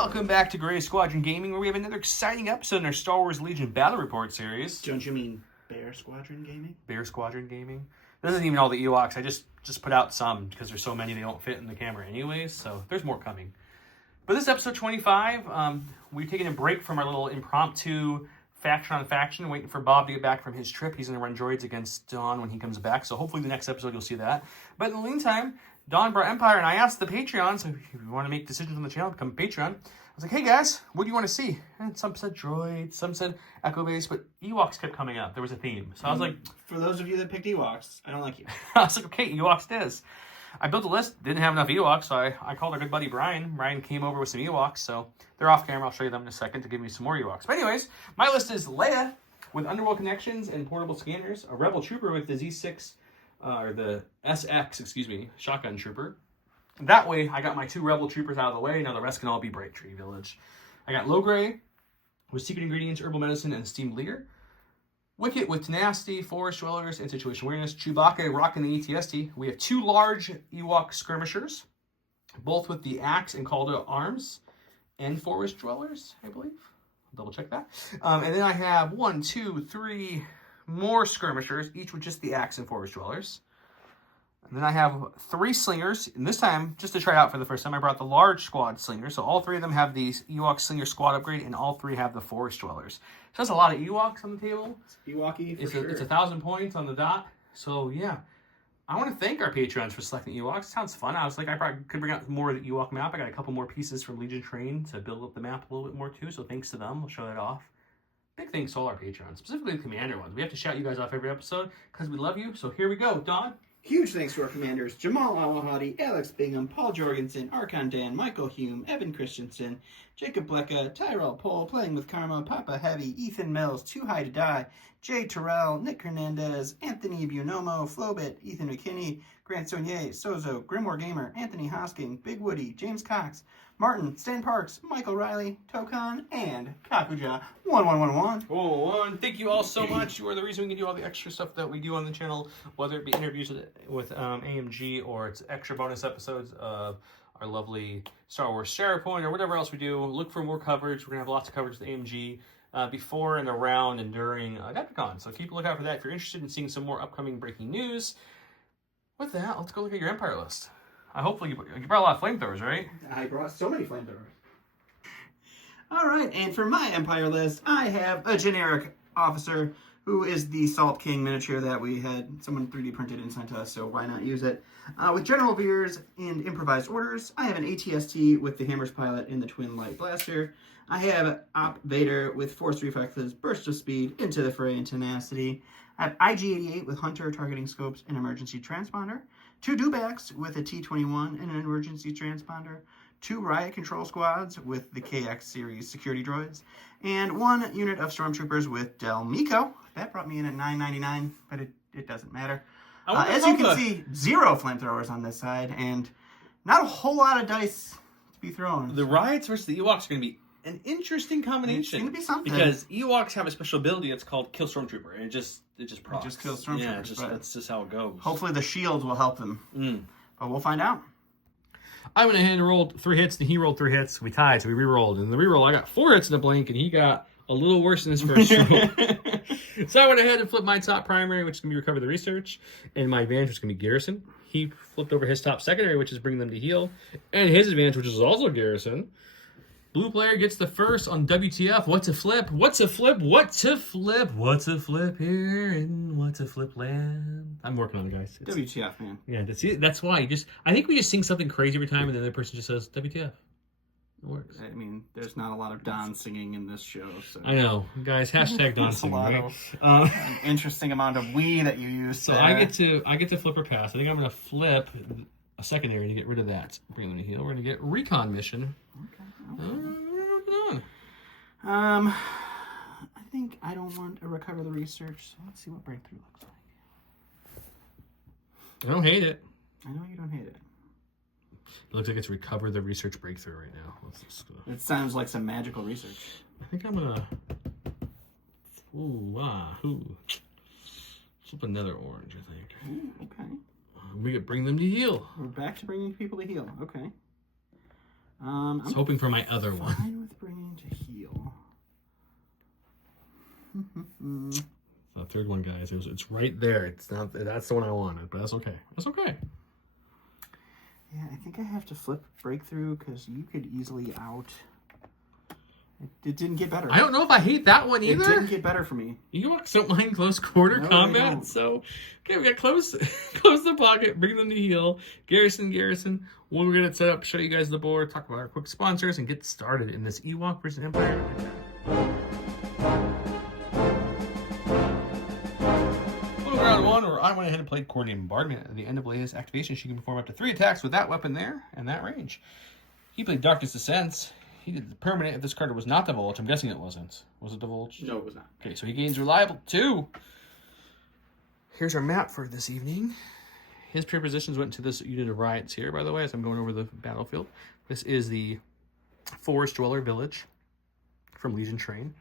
Welcome back to Gray Squadron Gaming, where we have another exciting episode in our Star Wars Legion Battle Report series. Don't you mean Bear Squadron Gaming? Bear Squadron Gaming. This isn't even all the Ewoks. I just put out some because there's so many they don't fit in the camera anyways, so there's more coming. But this is episode 25. We've taken a break from our little impromptu faction on faction, waiting for Bob to get back from his trip. He's going to run droids against Dawn when he comes back, so hopefully the next episode you'll see that. But in the meantime, Dawn brought Empire, and I asked the Patreon, so if you want to make decisions on the channel, become a Patreon. I was like, hey guys, what do you want to see? And some said droids, some said Echo Base, but Ewoks kept coming up. There was a theme. So I was like... For those of you that picked Ewoks, I don't like you. I was like, okay, Ewoks it is. I built a list, didn't have enough Ewoks, so I called our good buddy Brian. Brian came over with some Ewoks, so they're off camera. I'll show you them in a second to give me some more Ewoks. But anyways, my list is Leia with underworld connections and portable scanners, a Rebel Trooper with the Z6, or the SX, shotgun trooper. That way, I got my 2 Rebel Troopers out of the way. Now the rest can all be Bright Tree Village. I got Logray with secret ingredients, herbal medicine, and steamed leader. Wicket with tenacity, forest dwellers, and situation awareness. Chewbacca rocking the ATST. We have 2 large Ewok skirmishers, both with the axe and call to arms, and forest dwellers, I believe. Double check that. And then I have 1, 2, 3 more skirmishers, each with just the axe and forest dwellers. And then I have 3 slingers, and this time, just to try it out for the first time, I brought the large squad slinger. So all 3 of them have the Ewok slinger squad upgrade, and all 3 have the forest dwellers. So that's a lot of Ewoks on the table. It's Ewok-y for sure. It's 1,000 points on the dot. So yeah, I want to thank our Patreons for selecting Ewoks. It sounds fun. I was like, I probably could bring out more of the Ewok map. I got a couple more pieces from Legion Train to build up the map a little bit more too. So thanks to them, we'll show that off. Big thanks to all our Patreons, specifically the Commander ones. We have to shout you guys off every episode because we love you. So here we go, Don. Huge thanks to our commanders, Jamal Awahadi, Alex Bingham, Paul Jorgensen, Archon Dan, Michael Hume, Evan Christensen, Jacob Blecka, Tyrell Pohl, Playing with Karma, Papa Heavy, Ethan Mills, Too High to Die, Jay Terrell, Nick Hernandez, Anthony Buonomo, Flobit, Ethan McKinney, Grant Sonier, Sozo, Grimoire Gamer, Anthony Hosking, Big Woody, James Cox, Martin, Stan Parks, Michael Riley, Tokan, and Kakuja 1111. Oh, thank you all so much. You are the reason we can do all the extra stuff that we do on the channel, whether it be interviews with AMG or it's extra bonus episodes of our lovely Star Wars SharePoint or whatever else we do. Look for more coverage. We're going to have lots of coverage with AMG before and around and during Adepticon. So keep a lookout for that if you're interested in seeing some more upcoming breaking news. With that, let's go look at your Empire list. Hopefully you brought a lot of flamethrowers, right? I brought so many flamethrowers. Alright, and for my Empire list, I have a generic officer who is the Salt King miniature that we had someone 3D printed and sent to us, so why not use it? With General Veers and improvised orders, I have an ATST with the Hammer's Pilot and the Twin Light Blaster. I have Op Vader with Force Reflexes, Burst of Speed, Into the Fray, and Tenacity. I have IG-88 with Hunter, Targeting Scopes, and Emergency Transponder. 2 Dewbacks with a T-21 and an Emergency Transponder. 2 Riot Control Squads with the KX Series Security Droids. And 1 unit of Stormtroopers with Del Meeko. That brought me in at $9.99, but it doesn't matter. As you can see, 0 flamethrowers on this side, and not a whole lot of dice to be thrown. The Riots versus the Ewoks are going to be an interesting combination. It's going to be something. Because Ewoks have a special ability that's called Kill Stormtrooper, and it just procs. It just kills Stormtroopers. Yeah, that's just how it goes. Hopefully the shields will help them. But we'll find out. I went ahead and rolled 3 hits, and he rolled 3 hits. We tied, so we re-rolled. And the re-roll, I got 4 hits in the blank, and he got a little worse than his first roll. So I went ahead and flipped my top primary, which is going to be Recover the Research, and my advantage was going to be Garrison. He flipped over his top secondary, which is Bring Them to Heal, and his advantage, which is also Garrison. Blue player gets the first on WTF. What's a flip? What's a flip? What's a flip? What's a flip here in What's a Flip land? I'm working on it, guys. WTF, man. Yeah, that's why. I think we just sing something crazy every time, and then the other person just says WTF. It works. I mean, there's not a lot of Don singing in this show. So. I know, guys. Hashtag Don singing. A lot of an interesting amount of we that you use. So I get to flip or pass. I think I'm going to flip a secondary to get rid of that. Bring them to heal. We're going to get recon mission. Okay. I think I don't want to recover the research. So let's see what breakthrough looks like. I don't hate it. I know you don't hate it. It looks like it's recover the research breakthrough right now. Let's just go. It sounds like some magical research. I think I'm gonna. Flip another orange. I think. Ooh, okay. We could bring them to heal. We're back to bringing people to heal. Okay. I was hoping for my other one. Fine with bringing to heal. The third one, guys. It's right there. It's not. That's the one I wanted, but that's okay. That's okay. Yeah, I think I have to flip breakthrough because you could easily out. It didn't get better. I don't know if I hate that one either. It didn't get better for me. Ewoks don't mind close quarter combat, so okay, we got close the pocket, bring them to heal. Garrison. When we're gonna set up, show you guys the board, talk about our quick sponsors, and get started in this Ewok versus Empire. Round one, where I went ahead and played Coordinated Bombardment. At the end of Leia's activation, she can perform up to 3 attacks with that weapon there and that range. He played Darkness Descent. He did the permanent if this card was not divulged. I'm guessing it wasn't. Was it divulged? No, it was not. Okay, so he gains Reliable 2. Here's our map for this evening. His pure positions went to this unit of riots here, by the way, as I'm going over the battlefield. This is the Forest Dweller Village from Legion Train.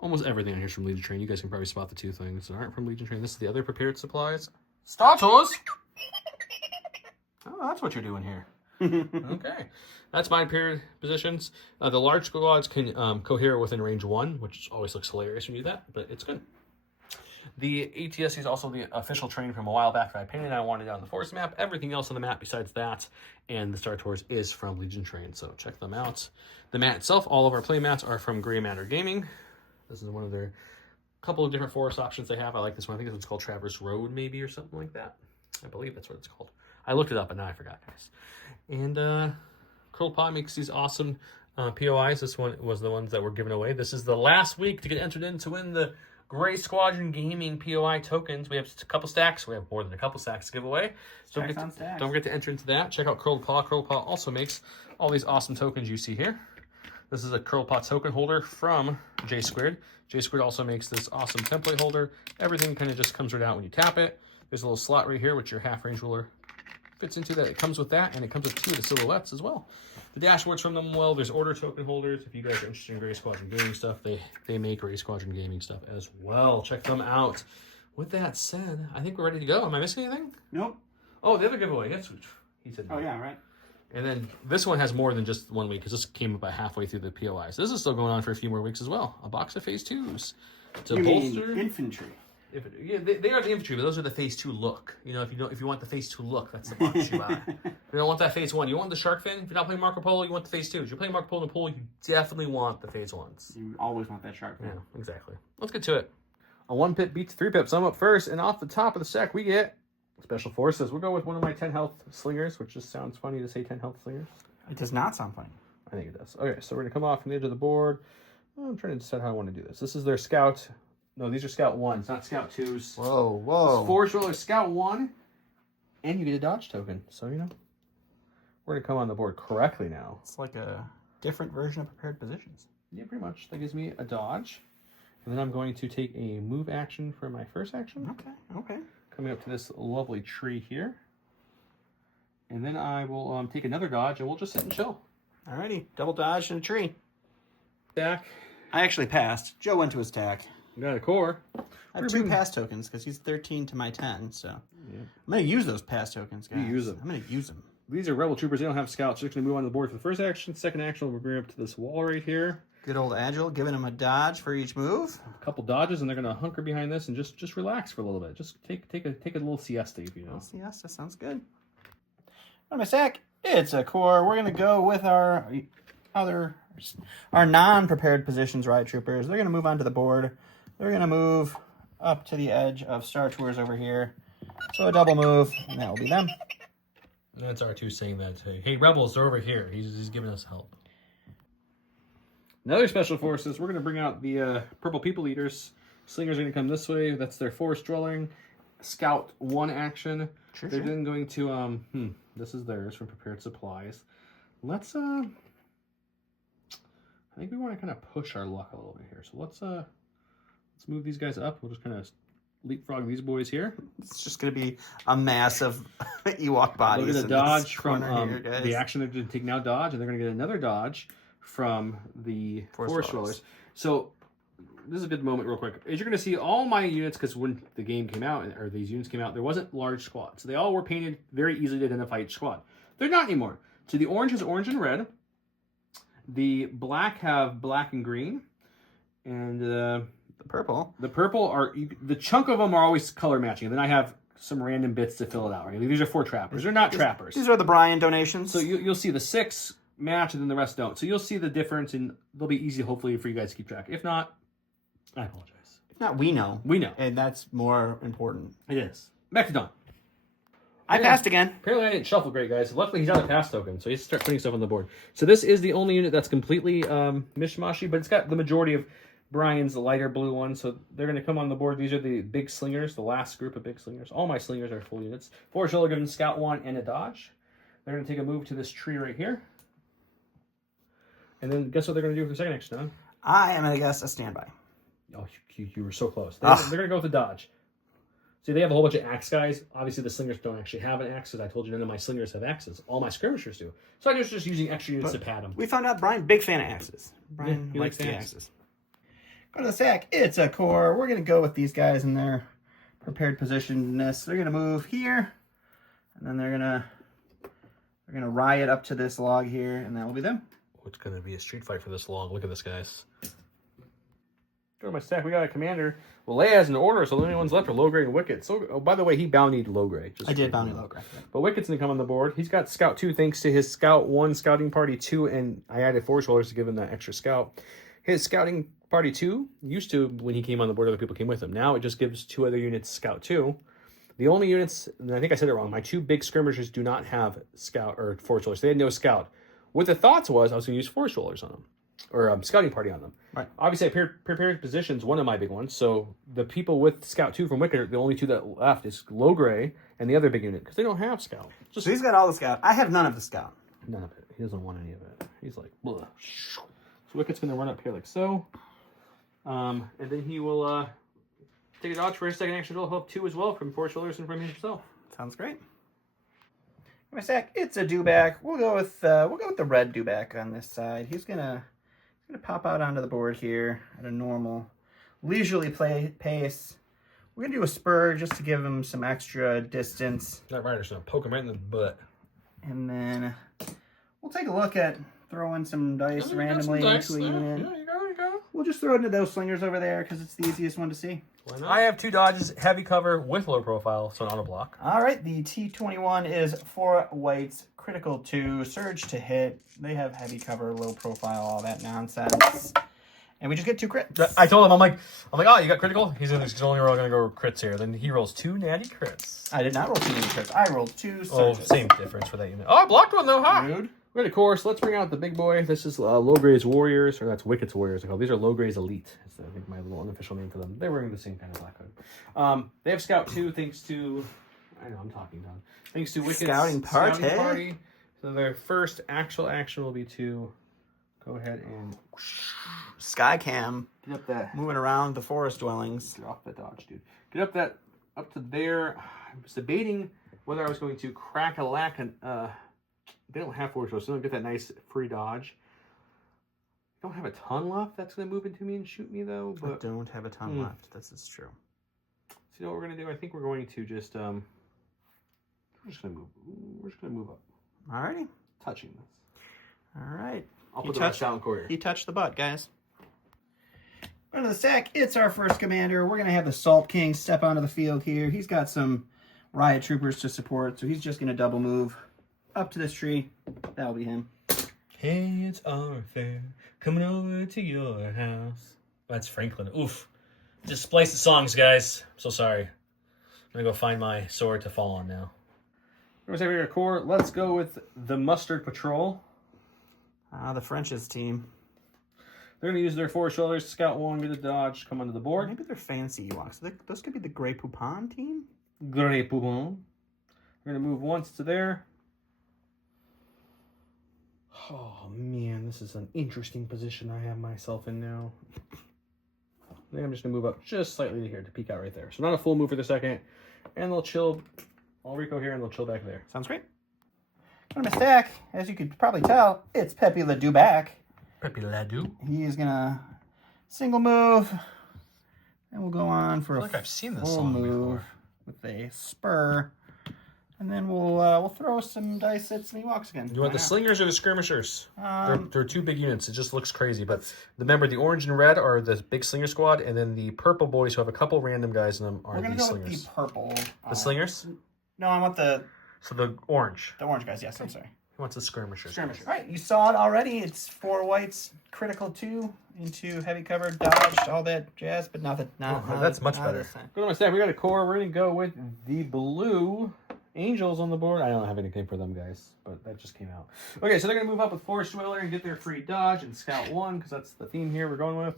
Almost everything on here is from Legion Train. You guys can probably spot the 2 things that aren't from Legion Train. This is the other prepared supplies. Statos! Oh, that's what you're doing here. Okay. That's my prepared positions. The large squads can cohere within range 1, which always looks hilarious when you do that, but it's good. The ATS is also the official train from a while back that I painted and I wanted on the Force map. Everything else on the map besides that and the Star Tours is from Legion Train, so check them out. The mat itself, all of our play mats are from Grey Matter Gaming. This is one of their couple of different forest options they have. I like this one. I think this one's called Traverse Road, maybe, or something like that. I believe that's what it's called. I looked it up, and now I forgot, guys. And Curled Paw makes these awesome POIs. This one was the ones that were given away. This is the last week to get entered in to win the Gray Squadron Gaming POI tokens. We have a couple stacks. We have more than a couple stacks to give away. So don't forget to enter into that. Check out Curled Paw. Curled Paw also makes all these awesome tokens you see here. This is a Curled Paw token holder from J Squared. J Squared also makes this awesome template holder. Everything kind of just comes right out when you tap it. There's a little slot right here which your half-range ruler fits into that. It comes with that, and it comes with 2 of the silhouettes as well. The dashboards from them, well, there's order token holders. If you guys are interested in Gray Squadron Gaming stuff, they make Gray Squadron Gaming stuff as well. Check them out. With that said, I think we're ready to go. Am I missing anything? Nope. Oh, the other giveaway. That's what he said. Oh, yeah, right. And then this one has more than just 1 week because this came about halfway through the POIs. This is still going on for a few more weeks as well. A box of Phase 2s. To bolster infantry. Yeah, they are the infantry, but those are the Phase 2 look. You know, if you want the Phase 2 look, that's the box you buy. You don't want that Phase 1. You want the shark fin. If you're not playing Marco Polo, you want the Phase 2s. If you're playing Marco Polo in the pool, you definitely want the Phase 1s. You always want that shark fin. Yeah, exactly. Let's get to it. A 1-pip beats 3 pips. I'm up first, and off the top of the stack, we get Special Forces. We'll go with one of my 10 health slingers, which just sounds funny to say 10 health slingers. It does not sound funny. I think it does. Okay, so we're going to come off from the edge of the board. I'm trying to decide how I want to do this. This is their Scout. No, these are Scout 1s, not Scout 2s. Whoa. Force Roller Scout 1, and you get a dodge token. So, you know, we're going to come on the board correctly now. It's like a different version of prepared positions. Yeah, pretty much. That gives me a dodge. And then I'm going to take a move action for my first action. Okay. Coming up to this lovely tree here. And then I will take another dodge, and we'll just sit and chill. Alrighty, double dodge in a tree. Stack. I actually passed. Joe went to his stack. Got a core. I have 2 pass tokens because he's 13 to my 10, so yeah. I'm going to use those pass tokens, guys. You use them. I'm going to use them. These are Rebel Troopers. They don't have scouts. They're just going to move on the board for the first action. Second action, we'll bring up to this wall right here. Good old Agile, giving him a dodge for each move. A couple dodges, and they're going to hunker behind this and just relax for a little bit. Just take a little siesta, if you know. Siesta sounds good. On my stack, it's a core. We're going to go with our non-prepared positions, Riot Troopers. They're going to move onto the board. They're going to move up to the edge of Star Tours over here. So a double move, and that will be them. That's R2 saying that too. Hey, Rebels, they're over here. He's giving us help. Another Special Forces. We're going to bring out the Purple People Eaters. Slingers are going to come this way. That's their Forest Dwelling. Scout 1 action. They're then going to, this is theirs from Prepared Supplies. Let's, I think we want to kind of push our luck a little bit here. So let's move these guys up. We'll just kind of leapfrog these boys here. It's just going to be a mass of Ewok bodies. Look at the dodge from the action they're going to take now dodge, and they're going to get another dodge from the Forest Dwellers. So this is a good moment real quick. As you're going to see all my units, because when the game came out, or these units came out, there wasn't large squads. So they all were painted very easily to identify each squad. They're not anymore. So the orange is orange and red. The black have black and green, and the purple. The purple are the chunk of them are always color matching. Then I have some random bits to fill it out. Right? These are 4 trappers. They're not trappers. These are the Brian donations. So you'll see the 6 match, and then the rest don't. So you'll see the difference, and they'll be easy, hopefully, for you guys to keep track. If not, I apologize. If not, we know. We know, and that's more important. It is. Back to Don. I passed again. Apparently I didn't shuffle great, guys. Luckily, he's got a pass token, so he has to start putting stuff on the board. So this is the only unit that's completely mishmashy, but it's got the majority of Brian's lighter blue ones, so they're going to come on the board. These are the big slingers, the last group of big slingers. All my slingers are full units. 4 shoulder given Scout 1 and a dodge. They're going to take a move to this tree right here. And then guess what they're going to do for the second action, Don? I am going to guess a standby. Oh, you were so close. They're going to go with the dodge. See, they have a whole bunch of axe guys. Obviously, the slingers don't actually have an axe, because I told you none of my slingers have axes. All my skirmishers do. So I'm just using extra units to pad them. We found out Brian, big fan of axes. Brian likes the axes. Go to the sack. It's a core. We're going to go with these guys in their prepared positionedness. They're going to move here, and then they're going to riot up to this log here, and that will be them. Oh, it's going to be a street fight for this log. Look at this, guys. Go to my stack. We got a commander. Well, Leia has an order, so the only ones left are low grade and Wicket. So, oh, by the way, he bountied low grade. I did bounty low grade. But Wicket's going to come on the board. He's got Scout 2 thanks to his Scout 1 scouting party 2, and I added 4 shoulders to give him that extra scout. His scouting party 2 used to, when he came on the board, other people came with him. Now it just gives 2 other units Scout 2. The only units, and I think I said it wrong, my 2 big skirmishers do not have Scout or 4 shoulders. They had no Scout. What the thoughts was I was going to use 4 shoulders on them, or scouting party on them. Right. Obviously, I prepared positions, one of my big ones. So the people with Scout 2 from Wicket are the only 2 that left is low gray and the other big unit, because they don't have Scout. So he's got all the Scout. I have none of the Scout. None of it. He doesn't want any of it. He's like, bleh. So Wicket's going to run up here like so. And then he will take a dodge for his second action. He'll help 2 as well from 4 shoulders and from himself. Sounds great. My sack, it's a dewback. We'll go with the red dewback on this side. He's gonna pop out onto the board here at a normal, leisurely pace. We're gonna do a spur just to give him some extra distance. That rider's gonna poke him right in the butt. And then we'll take a look at throwing some dice randomly into a unit. Yeah, you go. We'll just throw it into those slingers over there because it's the easiest one to see. I have 2 dodges, heavy cover with low profile, so not a block. All right, the T21 is 4 whites, critical 2, surge to hit. They have heavy cover, low profile, all that nonsense. And we just get 2 crits. I told him, I'm like, oh, you got critical? He's only going to go crits here. Then he rolls 2 natty crits. I did not roll 2 natty crits. I rolled 2 surges. Oh, same difference for that unit. Oh, I blocked one though, huh? Rude. We're at a course. Let's bring out the big boy. This is Low Gray's Warriors, or that's Wicket's Warriors. I call these are Low Gray's Elite. That's I think my little unofficial name for them. They're wearing the same kind of black hood. They have Scout 2 thanks to, I know I'm talking Don. Thanks to Wicket's Scouting party. So their first actual action will be to go ahead and Sky cam. get up that. Moving around the forest dwellings. Get off that dodge, dude. Get up that up to there. I was debating whether I was going to crack a lack and they don't have 4 shoulders, so they don't get that nice free dodge. Don't have a ton left that's going to move into me and shoot me, though. But I don't have a ton left. This is true. So you know what we're going to do? I think we're going to just, we're just going to move. We're just going to move up. Alrighty. Touching this. Alright. I'll put the rest down quarter. He touched the butt, guys. Under the sack, it's our first commander. We're going to have the Salt King step onto the field here. He's got some riot troopers to support, so he's just going to double move up to this tree. That'll be him. Hey, it's Arthur, coming over to your house. That's Franklin. Oof. Just splice the songs, guys. I'm so sorry. I'm going to go find my sword to fall on now. We're going to take a core. Let's go with the Mustard Patrol. The French's team. They're going to use their 4 shoulders. Scout 1, get a dodge, come onto the board. Maybe they're fancy Ewoks. Those could be the Grey Poupon team? Grey Poupon. We're going to move once to there. Oh, man, this is an interesting position I have myself in now. I think I'm just going to move up just slightly to here to peek out right there. So not a full move for the second. And they'll chill. I'll Rico here and they'll chill back there. Sounds great. On my stack, as you could probably tell, it's Pepe Le Dewback. Pepe Le Dew? He is going to single move. And we'll go on for I feel like I've seen this full song move before. with a spur. And then we'll throw some dice at some Ewoks again. You want the slingers or the skirmishers? They're two big units. It just looks crazy. But remember, the orange and red are the big slinger squad, and then the purple boys who have a couple random guys in them are the slingers. We're going to go with the purple. The slingers? No, I want the... So the orange. The orange guys, yes, I'm sorry. He wants the skirmishers. Skirmisher. All right, you saw it already. It's 4 whites, critical 2 into heavy cover, dodged, all that jazz, but not that's much better. Go to my stack. We got a core. We're going to go with the blue Angels on the board. I don't have anything for them, guys, but that just came out. Okay, so they're going to move up with Forest Dweller and get their free dodge and Scout 1, because that's the theme here we're going with.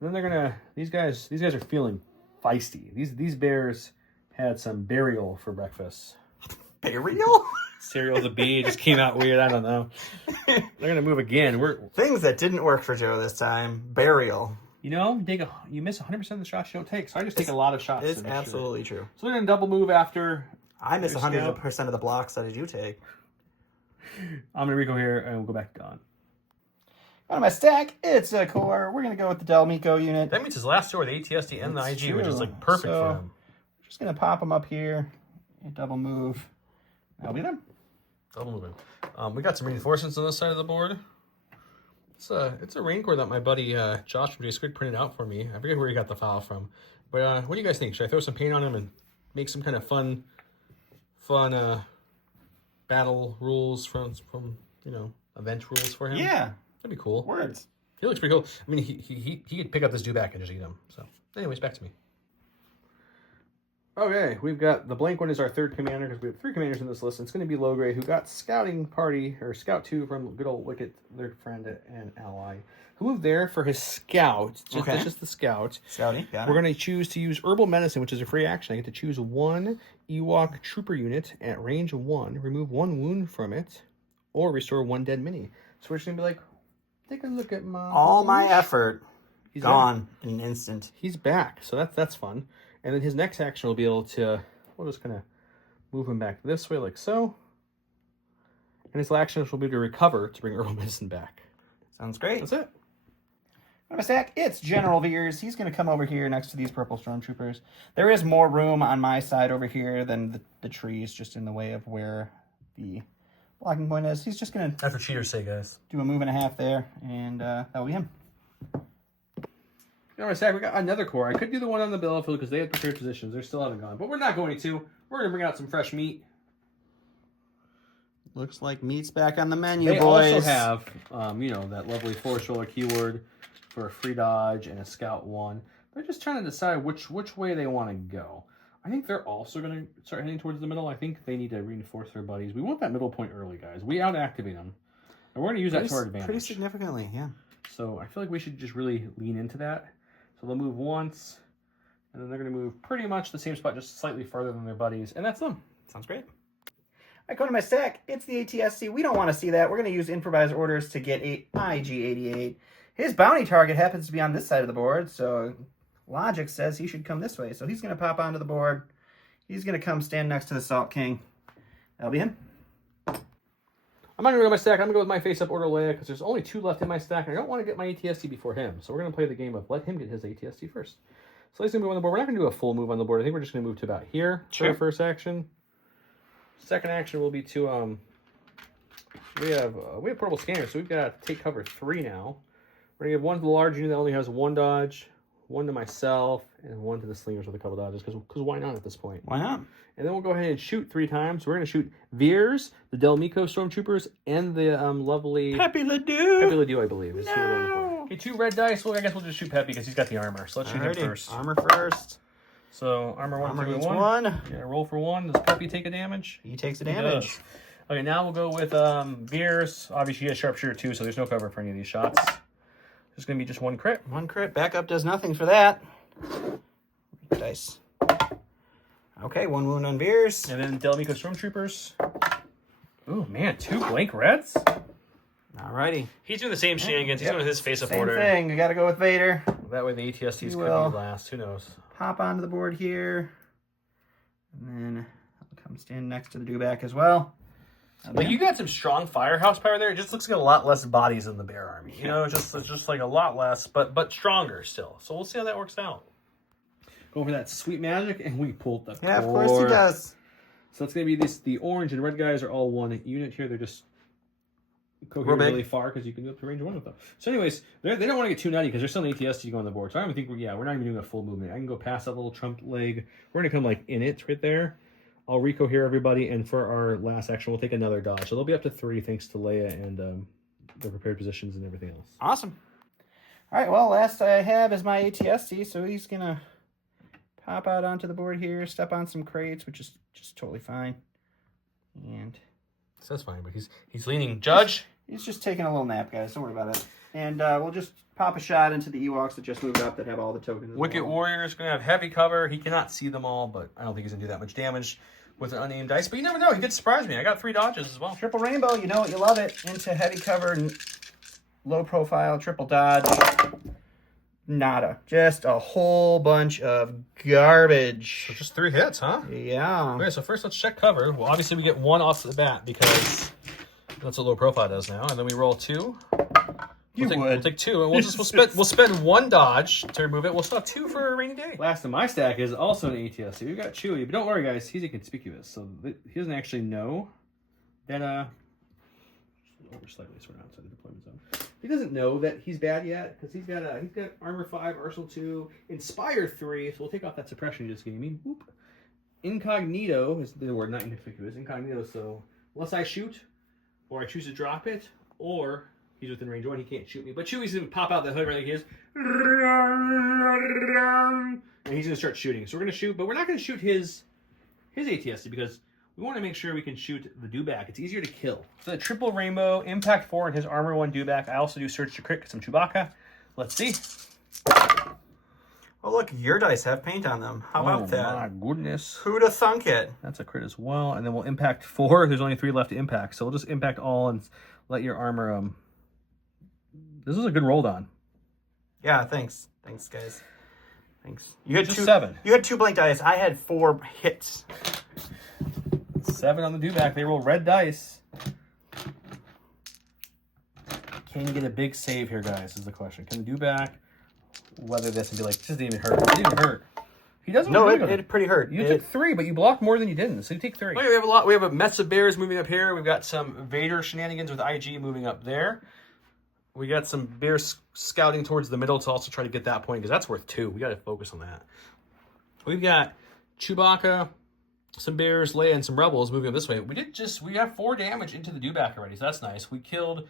And then they're going to... These guys are feeling feisty. These bears had some burial for breakfast. Burial? Cereal with a B. It just came out weird. I don't know. They're going to move again. Things that didn't work for Joe this time. Burial. You know, you miss 100% of the shots you don't take. So I just take a lot of shots. It's absolutely true. So they're going to double move after... I miss 100% of the blocks that I do take. I'm going to Rico here, and we'll go back to Don. On my stack, it's a core. We're going to go with the Del Mico unit. That means his last two are the ATSD and the IG, true. Which is like perfect for him. We're just going to pop them up here. Double move. That'll be them. Double moving. We got some reinforcements on this side of the board. It's a rain core that my buddy Josh from J-Squid printed out for me. I forget where he got the file from. But what do you guys think? Should I throw some paint on him and make some kind of fun battle rules from event rules for him? Yeah. That'd be cool. Words. He looks pretty cool. I mean, he could pick up this dewback and just eat him. So, anyways, back to me. Okay, we've got the blank one is our third commander because we have 3 commanders in this list. And it's going to be Logray, who got scouting party or scout 2 from good old Wicket, their friend and ally, who moved there for his scout. That's just the scout. Scouting. Got it. We're going to choose to use herbal medicine, which is a free action. I get to choose 1 Ewok trooper unit at range 1, remove 1 wound from it, or restore 1 dead mini. So we're just going to be like, take a look at my effort. He's gone in an instant. He's back, so that's fun. And then his next action will be able to, we'll just kind of move him back this way like so. And his action will be to recover to bring herbal medicine back. Sounds great. That's it. On my stack, it's General Veers. He's going to come over here next to these purple stormtroopers. There is more room on my side over here than the trees, just in the way of where the blocking point is. He's just going to... That's what cheaters say, guys. Do a move and a half there, and that'll be him. On my stack, we got another core. I could do the one on the battlefield because they had prepared positions. They still haven't gone. But we're not going to. We're going to bring out some fresh meat. Looks like meat's back on the menu, boys. They also have, that lovely Forest Roller keyword for a free dodge and a Scout 1. They're just trying to decide which way they want to go. I think they're also going to start heading towards the middle. I think they need to reinforce their buddies. We want that middle point early, guys. We out-activate them. And we're going to use that to our advantage. Pretty significantly, yeah. So I feel like we should just really lean into that. So they'll move once, and then they're going to move pretty much the same spot, just slightly farther than their buddies. And that's them. Sounds great. I go to my stack. It's the ATSC. We don't want to see that. We're going to use improvised orders to get a IG-88. His bounty target happens to be on this side of the board, so logic says he should come this way. So he's going to pop onto the board. He's going to come stand next to the Salt King. That'll be him. I'm not going to go to my stack. I'm going to go with my face-up order Leia because there's only 2 left in my stack, and I don't want to get my ATSC before him. So we're going to play the game of let him get his ATSC first. So Leia's going to move on the board. We're not going to do a full move on the board. I think we're just going to move to about here for the first action. Second action will be to we have portable scanners, so we've got to take cover 3 now. We're going to give 1 to the large unit that only has 1 dodge, 1 to myself, and 1 to the slingers with a couple dodges, because why not at this point? Why not? And then we'll go ahead and shoot 3 times. We're going to shoot Veers, the Del Mico Stormtroopers, and the lovely... Peppy Ledoux! Peppy Ledoux, I believe. Is no! Okay, 2 red dice. Well, I guess we'll just shoot Peppy because he's got the armor. So let's shoot him first. Armor first. So, armor 1 gets 1. 1. Yeah, roll for 1. Does Peppy take a damage? He takes a damage. Okay, now we'll go with Veers. Obviously, he has sharpshooter too, so there's no cover for any of these shots. There's going to be just 1 crit. 1 crit. Backup does nothing for that. Dice. Okay, 1 wound on Veers. And then Del Mico Stormtroopers. Ooh, man, 2 blank reds? Alrighty. He's doing the same shenanigans. He's doing his face-up order. Same thing. You got to go with Vader. That way the ATSTs could be last. Who knows? Pop onto the board here. And then I'll come stand next to the dewback as well. Like, you got some strong firehouse power there. It just looks like a lot less bodies in the bear army. You know, just like a lot less, but stronger still. So we'll see how that works out. Go for that sweet magic, and we pulled the core. Of course he does. So it's going to be this. The orange and red guys are all one unit here. They're just coherent really far because you can do up to range 1 with them. So anyways, they don't want to get too nutty because there's still an ATST to go on the board. So I don't think we're not even doing a full movement. I can go past that little Trump leg. We're going to come like in it right there. I'll recohere everybody, and for our last action, we'll take another dodge. So they'll be up to 3 thanks to Leia and the prepared positions and everything else. Awesome. All right, well, last I have is my ATST, so he's going to pop out onto the board here, step on some crates, which is just totally fine. And so that's fine, but he's leaning. Judge? He's just taking a little nap, guys. Don't worry about it. And we'll just pop a shot into the Ewoks that just moved up that have all the tokens. Wicked Warrior is going to have heavy cover. He cannot see them all, but I don't think he's going to do that much damage with an unnamed dice. But you never know. He could surprise me. I got 3 dodges as well. Triple Rainbow, you know it, you love it. Into heavy cover, low profile, triple dodge. Nada. Just a whole bunch of garbage. So just 3 hits, huh? Yeah. Okay, so first let's check cover. Well, obviously we get 1 off the bat because that's what low profile does now. And then we roll 2. We'll take 2, and we'll spend 1 dodge to remove it. We'll still have 2 for a rainy day. Last in my stack is also an ATS. So we've got Chewy, but don't worry, guys. He's inconspicuous, so he doesn't actually know that. Over slightly, so we're outside the deployment zone. He doesn't know that he's bad yet because he's got armor 5, arsenal 2, inspire 3. So we'll take off that suppression you just gave me. Whoop. Incognito is the word, not inconspicuous. Incognito. So unless I shoot, or I choose to drop it, or he's within range 1, he can't shoot me. But Chewy's going to pop out the hood right like he is. And he's going to start shooting. So we're going to shoot, but we're not going to shoot his ATST because we want to make sure we can shoot the dewback. It's easier to kill. So the triple rainbow, impact 4, and his armor 1 dewback. I also do search to crit because I'm Chewbacca. Let's see. Oh, look, your dice have paint on them. How about that? Oh, my goodness. Who'd have thunk it? That's a crit as well. And then we'll impact 4. There's only 3 left to impact. So we'll just impact all and let your armor... This is a good roll, Don. Yeah, thanks. Thanks, guys. Thanks. You had just 7. You had 2 blank dice. I had 4 hits. 7 on the dewback. They roll red dice. Can you get a big save here, guys, is the question. Can the dewback weather this and be like, this doesn't even hurt. It didn't even hurt. He doesn't. No, it pretty hurt. You took 3, but you blocked more than you didn't, so you take 3. Okay, we have a lot. We have a mess of bears moving up here. We've got some Vader shenanigans with IG moving up there. We got some bears scouting towards the middle to also try to get that point, because that's worth 2. We got to focus on that. We've got Chewbacca, some bears, Leia, and some rebels moving up this way. We have 4 damage into the dewback already, so that's nice. We killed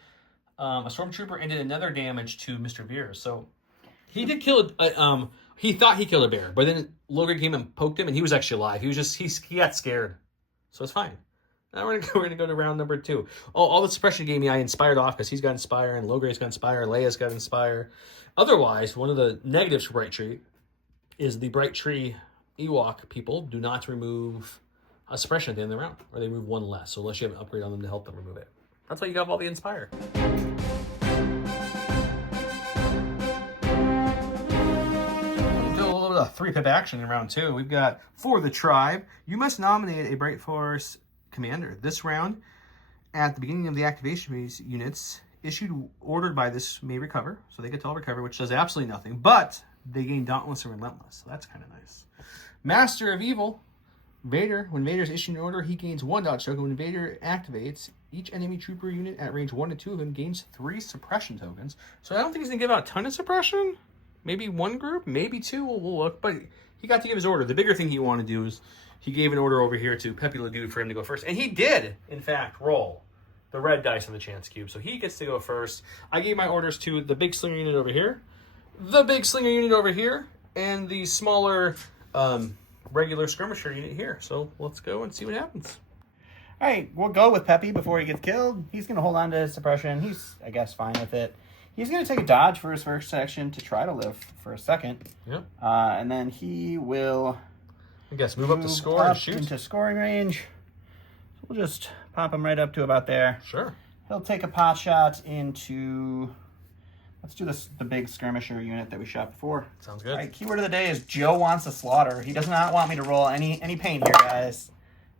a stormtrooper and did another damage to Mr. Veers. So he did kill he thought he killed a bear, but then Logan came and poked him, and he was actually alive. He got scared, so it's fine. Now we're gonna go to round number 2. Oh, all the suppression gave me, I inspired off because he's got inspire, and Logre's got inspire, Leia's got inspire. Otherwise, one of the negatives for Bright Tree is the Bright Tree Ewok people do not remove a suppression at the end of the round, or they remove 1 less. So unless you have an upgrade on them to help them remove it, that's why you got all the inspire. Do a little bit of 3-pip action in round 2. We've got for the tribe. You must nominate a Bright Force commander. This round, at the beginning of the activation phase, units ordered by this may recover. So they get to all recover, which does absolutely nothing, but they gain Dauntless and Relentless. So that's kind of nice. Master of Evil, Vader. When Vader's issued an order, he gains 1 dodge token. When Vader activates, each enemy trooper unit at range 1 to 2 of him gains 3 suppression tokens. So I don't think he's going to give out a ton of suppression. Maybe 1 group, maybe 2. We'll look. But he got to give his order. The bigger thing he wanted to do is he gave an order over here to Pepe Le Dude for him to go first. And he did, in fact, roll the red dice on the chance cube. So he gets to go first. I gave my orders to the big slinger unit over here, the big slinger unit over here, and the smaller regular skirmisher unit here. So let's go and see what happens. All right, we'll go with Pepe before he gets killed. He's going to hold on to his suppression. He's, I guess, fine with it. He's going to take a dodge for his first section to try to live for a second. Yep. And then he will... I guess move up to score and shoot. Into scoring range. So we'll just pop him right up to about there. Sure. He'll take a pot shot into... Let's do the big skirmisher unit that we shot before. Sounds good. All right, keyword of the day is Joe wants a slaughter. He does not want me to roll any pain here, guys.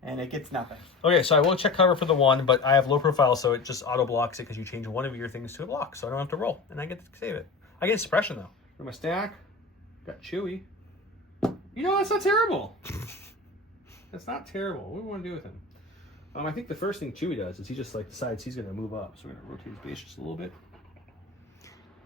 And it gets nothing. Okay, so I will check cover for the 1, but I have low profile, so it just auto blocks it because you change one of your things to a block, so I don't have to roll, and I get to save it. I get suppression though. For my stack, got Chewy. You know, that's not terrible. That's not terrible. What do we want to do with him? I think the first thing Chewy does is he just like decides he's going to move up. So we're going to rotate his base just a little bit.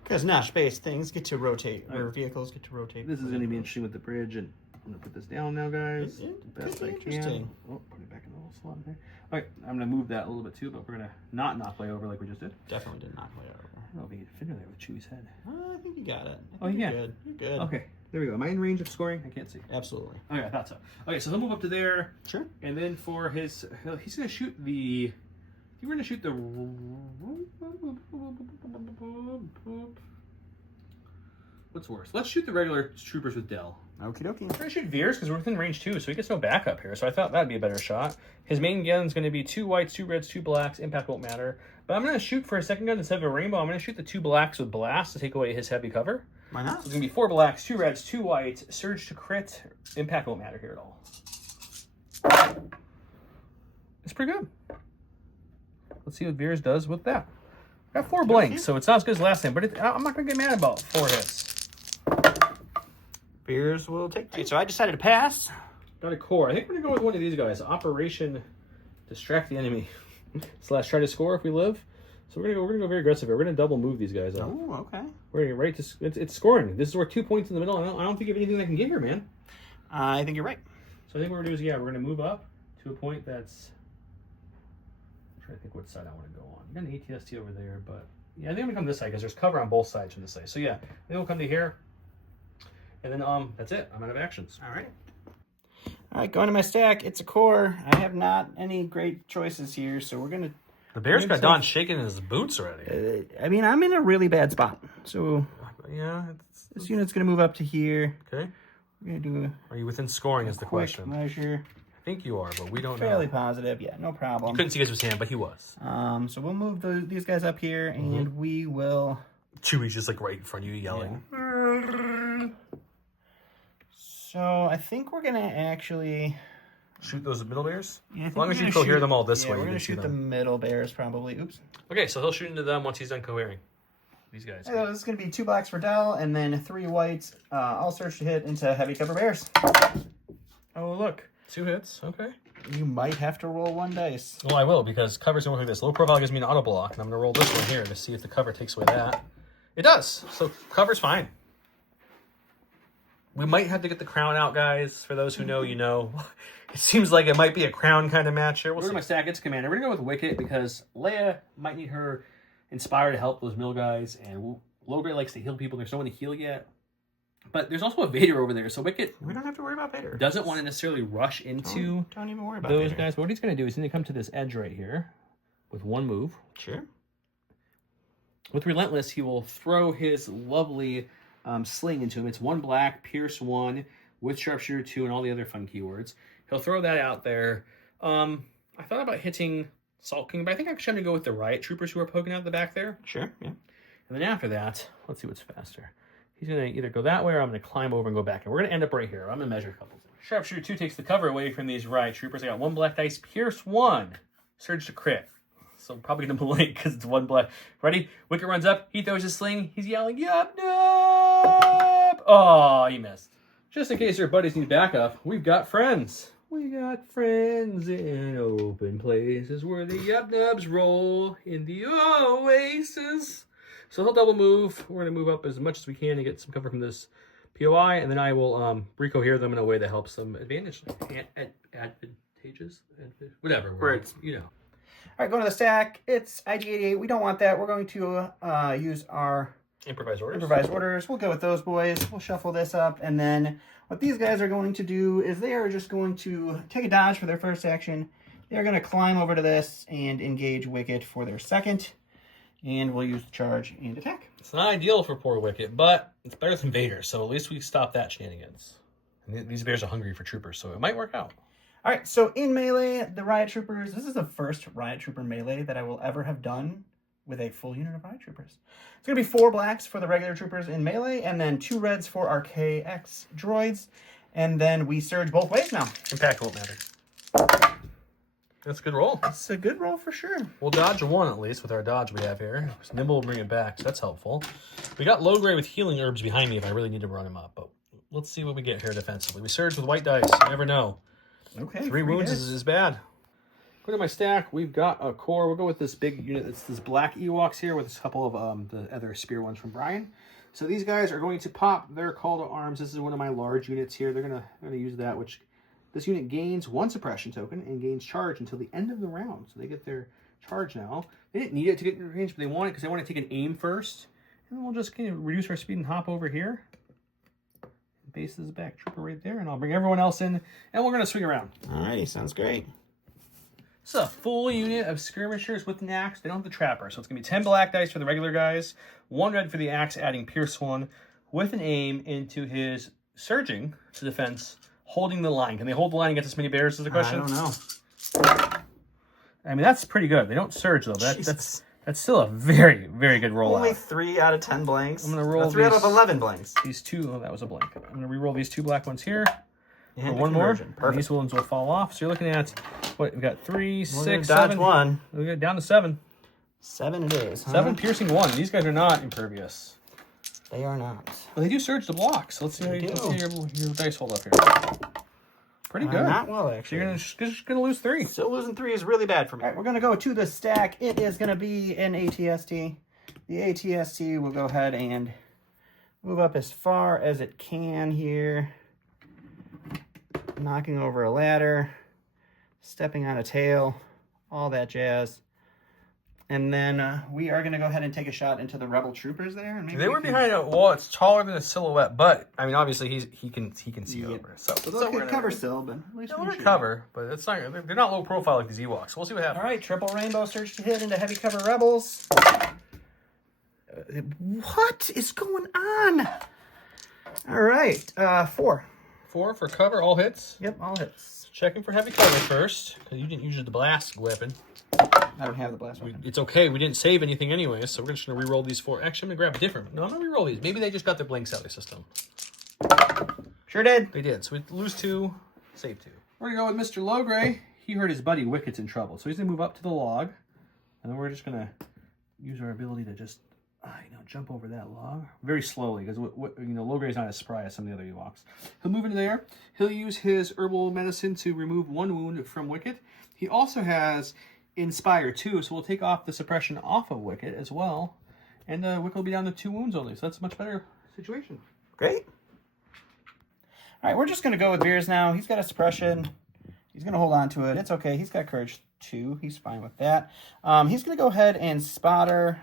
Because now space things get to rotate, or vehicles get to rotate. This is going to be interesting with the bridge, and I'm going to put this down now, guys. Best I can. Oh, put it back in the little slot there. All right, I'm going to move that a little bit too, but we're going to not knock Leia over like we just did. Definitely did knock Leia over. I don't know if you can fit in there with Chewy's head. I think you got it. Oh, yeah. You're good. You're good. Okay, there we go. Am I in range of scoring? I can't see. Absolutely. Okay, I thought so. Okay, so he'll move up to there. Sure. And then for his, he's going to shoot the, we're going to shoot the, what's worse? Let's shoot the regular troopers with Del. Okie dokie. We're going to shoot Veers because we're within range 2, so he gets no backup here. So I thought that'd be a better shot. His main gun's going to be 2 whites, 2 reds, 2 blacks. Impact won't matter. But I'm going to shoot for a second gun instead of a rainbow. I'm going to shoot the 2 blacks with blast to take away his heavy cover. Why not? So it's going to be 4 blacks, 2 reds, 2 whites. Surge to crit. Impact won't matter here at all. It's pretty good. Let's see what Veers does with that. Got 4 blanks, so it's not as good as last time, but I'm not going to get mad about 4 hits. Veers will take 2. Right, so I decided to pass. Got a core. I think we're going to go with one of these guys. Operation Distract the Enemy. / try to score if we live. So we're gonna go very aggressive here. We're gonna double move these guys up. Oh, okay. We're gonna get right to it's scoring. This is where 2 points in the middle. I don't think you have anything that can get here, man. I think you're right. So I think what we're gonna do is we're gonna move up to a point that's. I'm trying to think what side I want to go on. You got an ATST over there, but yeah, I think I'm gonna come this side because there's cover on both sides from this side. So yeah, then we'll come to here, and then that's it. I'm out of actions. All right. All right, going to my stack. It's a core. I have not any great choices here, so we're gonna. The Bears got Don shaking in his boots already. I mean, I'm in a really bad spot. So yeah, this unit's going to move up to here. Okay. We're going to do Are you within scoring is the question. Measure. I think you are, but we don't know. Fairly positive. Yeah, no problem. You couldn't see his hand, but he was. So we'll move these guys up here, and we will... Chewy's just like right in front of you yelling. Yeah. So I think we're going to actually... Shoot those middle bears? Yeah, as long as you cohere them all this way, we're going to shoot the middle bears probably. Oops. Okay, so he'll shoot into them once he's done cohering. These guys. So this is going to be 2 blacks for Del, and then 3 whites. I'll search to hit into heavy cover bears. Oh, look. 2 hits. Okay. You might have to roll 1 dice. Well, I will, because cover's going to work like this. Low profile gives me an auto block, and I'm going to roll this one here to see if the cover takes away that. It does. So cover's fine. We might have to get the crown out, guys. For those who know, you know. It seems like it might be a crown kind of match here. We'll see. My stack, it's commander. We're going to go with Wicket because Leia might need her Inspire to help those middle guys. And Logray likes to heal people. There's no one to heal yet. But there's also a Vader over there. So Wicket... We don't have to worry about Vader. Doesn't want to necessarily rush into don't even worry about those Vader. guys. But what he's going to do is he's going to come to this edge right here with 1 move. Sure. With Relentless, he will throw his lovely... sling into him. It's 1 black, pierce 1, with sharpshooter 2, and all the other fun keywords. He'll throw that out there. I thought about hitting Salt King, but I think I'm going to go with the riot troopers who are poking out the back there. Sure, yeah. And then after that, let's see what's faster. He's going to either go that way or I'm going to climb over and go back. And we're going to end up right here. I'm going to measure a couple things. Sharpshooter 2 takes the cover away from these riot troopers. I got 1 black dice, pierce 1, surge to crit. So I'm probably going to blink because it's 1 black. Ready? Wicket runs up. He throws his sling. He's yelling, yup, yup. Oh, he missed. Just in case your buddies need backup, we've got friends. We got friends in open places where the yup nubs roll in the oasis. So he'll double move. We're going to move up as much as we can to get some cover from this POI, and then I will recohere them in a way that helps them advantageous, whatever words, you know. All right, going to the stack. It's IG-88. We don't want that. We're going to use our improvised orders. We'll go with those boys. We'll shuffle this up. And then what these guys are going to do is they are just going to take a dodge for their first action. They're going to climb over to this and engage Wicket for their second. And we'll use the charge and attack. It's not ideal for poor Wicket, but it's better than Vader. So at least we stop that shenanigans. And these bears are hungry for troopers, so it might work out. All right, so in melee, the riot troopers, this is the first riot trooper melee that I will ever have done with a full unit of riot troopers. It's going to be 4 blacks for the regular troopers in melee, and then 2 reds for our KX droids, and then we surge both ways now. Impact won't matter. That's a good roll. It's a good roll for sure. We'll dodge 1 at least with our dodge we have here. Nimble will bring it back, so that's helpful. We got low grade with healing herbs behind me if I really need to run him up, but let's see what we get here defensively. We surge with white dice. You never know. Okay. 3 wounds hits. is bad. Go to my stack. We've got a core. We'll go with this big unit. It's this black Ewoks here with a couple of the other spear ones from Brian. So these guys are going to pop their call to arms. This is one of my large units here. They're gonna use that, which this unit gains 1 suppression token and gains charge until the end of the round. So they get their charge now. They didn't need it to get in range, but they want it because they want to take an aim first. And then we'll just kind of reduce our speed and hop over here. Base this back trooper right there, and I'll bring everyone else in, and we're gonna swing around. Alrighty, sounds great. This is a full unit of skirmishers with an axe. They don't have the trapper, so it's going to be 10 black dice for the regular guys, 1 red for the axe, adding Pierce 1, with an aim into his surging to defense, holding the line. Can they hold the line against this many bears is the question? I don't know. I mean, that's pretty good. They don't surge, though. That's still a very, very good roll. Only 3 out of 10 blanks. I'm going to roll 3 out of 11 blanks. These 2, oh, that was a blank. I'm going to re-roll these 2 black ones here. And one more. Perfect. These ones will fall off. So you're looking at, what, we've got 3, 6, dodge 7. 1. We got down to 7. 7 it is. Huh? 7 piercing 1. These guys are not impervious. They are not. Well, they do surge the blocks. Let's see how your dice hold up here. Pretty good. Not well, So actually. you're just gonna lose 3. Still losing 3 is really bad for me. All right, we're going to go to the stack. It is going to be an ATST. The ATST will go ahead and move up as far as it can here. Knocking over a ladder. Stepping on a tail. All that jazz. And then we are going to go ahead and take a shot into the rebel troopers there. And maybe They were behind a wall. It's taller than a silhouette, but I mean, obviously he can see Yeah. over. So they'll get cover still, but at least they'll we should. cover, but it's not. They're not low profile like these Ewoks. So we'll see what happens. All right, triple rainbow surge to hit into heavy cover rebels. What is going on? All right, 4. 4 for cover, all hits. Yep, all hits. Checking for heavy cover first, because you didn't use the blast weapon. I don't have the blast weapon. It's okay. We didn't save anything anyway, so we're just going to re-roll these 4. Actually, I'm going to grab a different. No, I'm going to re-roll these. Maybe they just got their blanks out of the system. Sure did. They did. So we lose 2, save 2. We're going to go with Mr. Logray. He heard his buddy Wicket's in trouble, so he's going to move up to the log, and then we're just going to use our ability to just, jump over that log very slowly, because Logray's not as spry as some of the other Ewoks. He'll move into there. He'll use his herbal medicine to remove 1 wound from Wicket. He also has Inspire 2, so we'll take off the suppression off of Wicket as well, and Wicket will be down to 2 wounds only, so that's a much better situation. Great. All right, we're just going to go with Veers now. He's got a suppression. He's going to hold on to it. It's okay. He's got courage 2. He's fine with that. He's going to go ahead and spotter.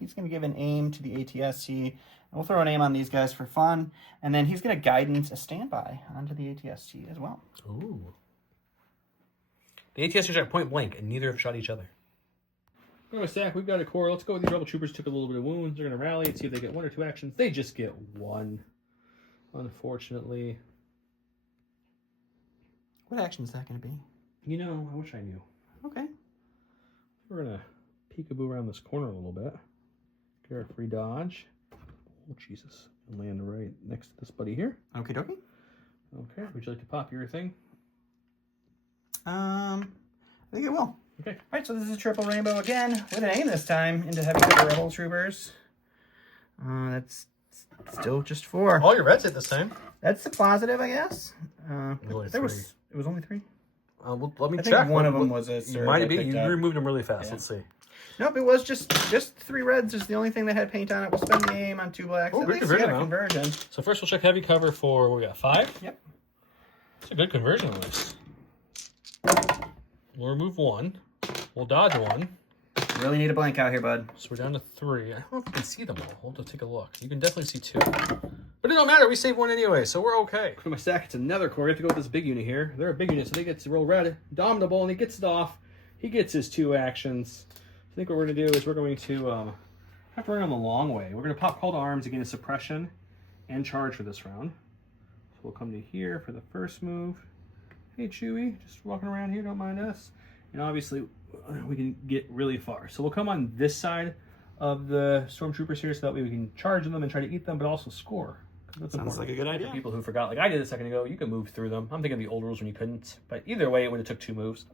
He's going to give an aim to the ATST. And we'll throw an aim on these guys for fun. And then he's going to guidance a standby onto the ATST as well. Ooh. The ATSTs are point blank, and neither have shot each other. We're going to stack. We've got a core. Let's go with these rebel troopers. Took a little bit of wounds. They're going to rally and see if they get 1 or 2 actions. They just get 1, unfortunately. What action is that going to be? I wish I knew. Okay. We're going to peekaboo around this corner a little bit. Get our free dodge. Oh, Jesus. And land right next to this buddy here. Okie dokie. Okay. Would you like to pop your thing? I think it will. Okay. All right, so this is a triple rainbow again with an aim this time into heavy cover rebel troopers. That's still just 4. All your reds hit this time. That's the positive, I guess. Only It 3. was only 3. Well, let me I check. think one of them was a surge. Might I be. picked You up. removed them really fast. Yeah. Let's see. Nope, it was just 3 reds. Is the only thing that had paint on it. We'll spend the aim on 2 blacks. Oh, At great least we got a conversion, conversion. So first we'll check heavy cover for, what we got, 5? Yep. It's a good conversion on this. We'll remove 1. We'll dodge 1. Really need a blank out here, bud. So we're down to 3. I don't know if we can see them all. We'll have to take a look. You can definitely see 2. But it don't matter. We saved 1 anyway, so we're okay. For my stack, it's another core. We have to go with this big unit here. They're a big unit, so they get to roll red. Dominable, and he gets it off. He gets his 2 actions. I think what we're going to do is we're going to have to run him a long way. We're going to pop call to arms, again, a suppression and charge for this round. So we'll come to here for the first move. Hey, Chewy, just walking around here, don't mind us. And obviously, we can get really far. So we'll come on this side of the stormtroopers here, so that way we can charge them and try to eat them, but also score. That's Sounds like a good idea. For people who forgot, like I did a second ago, you can move through them. I'm thinking of the old rules when you couldn't. But either way, it would have took 2 moves.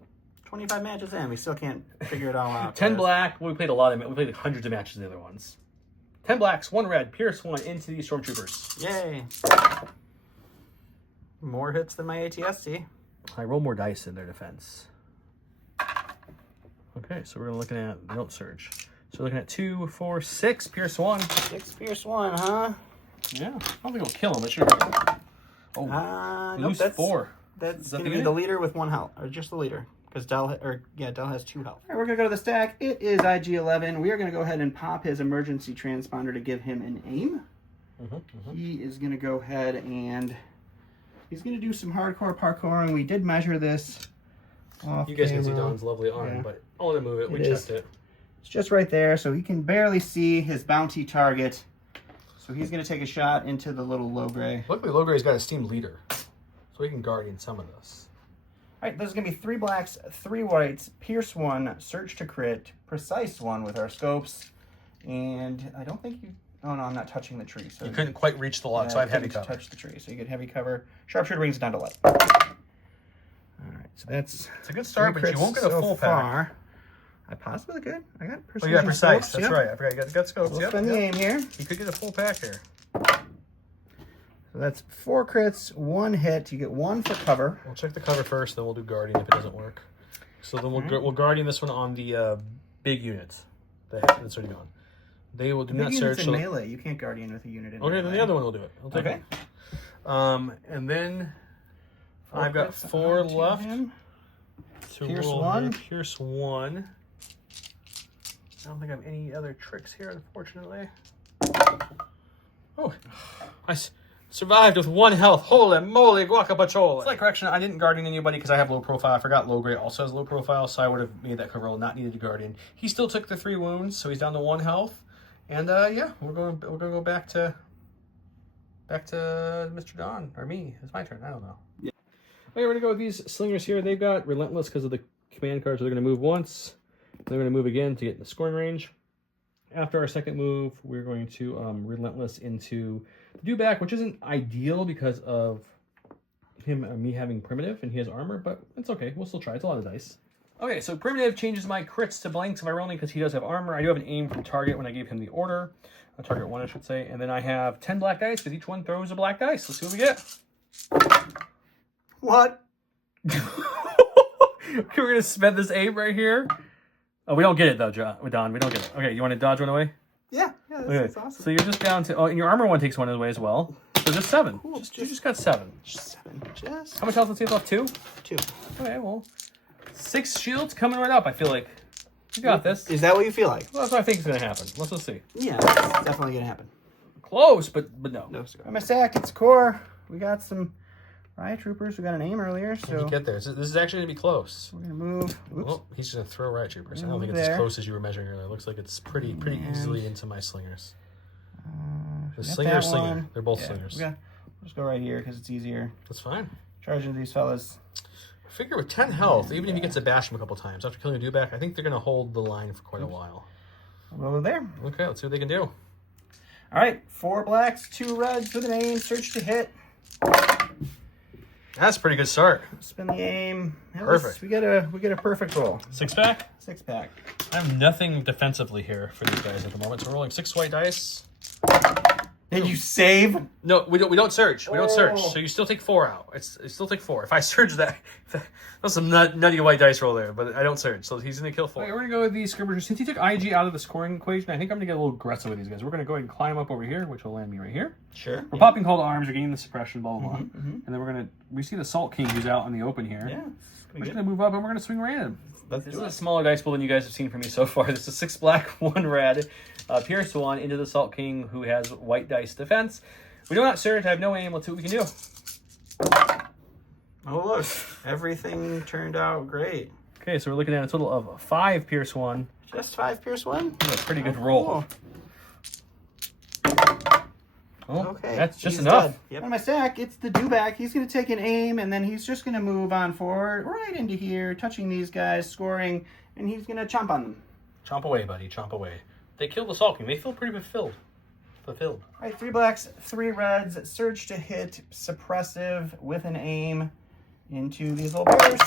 25 matches in, we still can't figure it all out. 10 black. Well, we played a lot of we played hundreds of matches in the other ones. 10 blacks, 1 red, pierce 1 into these stormtroopers. Yay. More hits than my ATST. I roll more dice in their defense. Okay, so we're looking at, they don't surge. So we're looking at 2, 4, 6, pierce 1. 6 pierce 1, huh? Yeah, I don't think it'll kill him. It should hurt him. Oh, nope, lose 4. That's going to be the leader with 1 health, or just the leader. Because Dell has 2 health. All right, we're going to go to the stack. It is IG-11. We are going to go ahead and pop his emergency transponder to give him an aim. He is going to go ahead and he's going to do some hardcore parkouring. We did measure this off You guys can see camera. Don's lovely arm, but I'll let him move it. We checked it. It's just right there, so he can barely see his bounty target. So he's going to take a shot into the little Logray. Luckily, Logray's got a steamed leader, so he can guardian some of this. All right, there's going to be 3 blacks, 3 whites, pierce 1, search to crit, precise 1 with our scopes. And I don't think you... Oh, no, I'm not touching the tree. So you couldn't quite reach the log, so I have heavy cover. Touch the tree, so you get heavy cover. Sharpshooter brings it down to light. All right, so it's a good start, but you won't get a full pack. I possibly could. I got precision. Oh, yeah, precise. That's right. I forgot you got scopes. We'll spend the aim here. You could get a full pack here. So that's 4 crits, 1 hit. You get 1 for cover. We'll check the cover first, then we'll do guardian if it doesn't work. So then we'll guardian this one on the big units. That's already gone. They will do not search. In melee. You can't guardian with a unit in melee. Okay, then the other one will do it. I'll take it. And then I've got 4 left. So Pierce 1. Pierce 1. I don't think I have any other tricks here, unfortunately. Oh, I survived with 1 health. Holy moly, guacapachola. Slight correction, I didn't guardian anybody because I have low profile. I forgot Logray also has low profile, so I would have made that cover roll, not needed to guardian. He still took the 3 wounds, so he's down to 1 health. And yeah, we're going to go back to Mr. Don, or me. It's my turn. I don't know. Yeah. Okay, we're going to go with these slingers here. They've got relentless because of the command cards. So they're going to move once. They're going to move again to get in the scoring range. After our second move, we're going to relentless into the dewback, which isn't ideal because of me having primitive and he has armor, but it's okay. We'll still try. It's a lot of dice. Okay, so primitive changes my crits to blanks if I roll any because he does have armor. I do have an aim from target when I gave him the order. Target 1, I should say. And then I have 10 black dice because each one throws a black dice. Let's see what we get. What? Okay, we're going to spend this aim right here. Oh, we don't get it, though, Don. We don't get it. Okay, you want to dodge one away? Yeah, that's awesome. So you're just down to... Oh, and your armor one takes 1 away as well. So just 7. Cool. You just got 7. 7. Just... How much health does he have left? 2? 2. Okay, well... 6 shields coming right up, I feel like. You got this. Is that what you feel like? Well, that's what I think is going to happen. Let's just see. Yeah, that's definitely going to happen. Close, but no. No, sir. I'm stacked. It's core. We got some riot troopers. We got an aim earlier, so... You get there. This is actually going to be close. We're going to move. Oops. Well, he's going to throw riot troopers. I don't think it's as close as you were measuring earlier. It looks like it's pretty easily into my slingers. The slinger, slinger. They're both slingers. We'll just go right here because it's easier. That's fine. Charge into these fellas. I figure with 10 health, even if he gets a bash him a couple times after killing a dewback, I think they're going to hold the line for quite a while. We'll go there. Okay, let's see what they can do. All right, 4 blacks, 2 reds with an aim. Search to hit. That's a pretty good start. Spin the aim. Perfect. We get a perfect roll. 6-pack? 6-pack. I have nothing defensively here for these guys at the moment. So we're rolling 6 white dice. Did you save? No, we don't search. We don't search. So you still take 4 out. You still take 4. If I surge that, that's some nutty white dice roll there. But I don't search, so he's gonna kill 4. Okay, we're gonna go with these skirmishers. Since he took IG out of the scoring equation, I think I'm gonna get a little aggressive with these guys. We're gonna go ahead and climb up over here, which will land me right here. Sure. We're popping call to arms. We're gaining the suppression. Blah blah blah. And then we see the Salt King who's out in the open here. Yeah. We're just gonna move up and we're gonna swing right at him. This is a smaller dice pool than you guys have seen from me so far. This is 6 black, 1 red. Pierce 1 into the Salt King, who has white dice defense. We do not search. I have no aim. Let's see what we can do. Oh, look. Everything turned out great. Okay, so we're looking at a total of 5 Pierce 1. Just 5 Pierce 1? That's a pretty good roll. Cool. Oh, okay. That's just enough. Dead. Yep. On my stack, it's the dewback. He's going to take an aim, and then he's just going to move on forward right into here, touching these guys, scoring, and he's going to chomp on them. Chomp away, buddy. Chomp away. They killed the Salt King. They feel pretty fulfilled. All right, 3 blacks, 3 reds, surge to hit, suppressive with an aim into these little bears.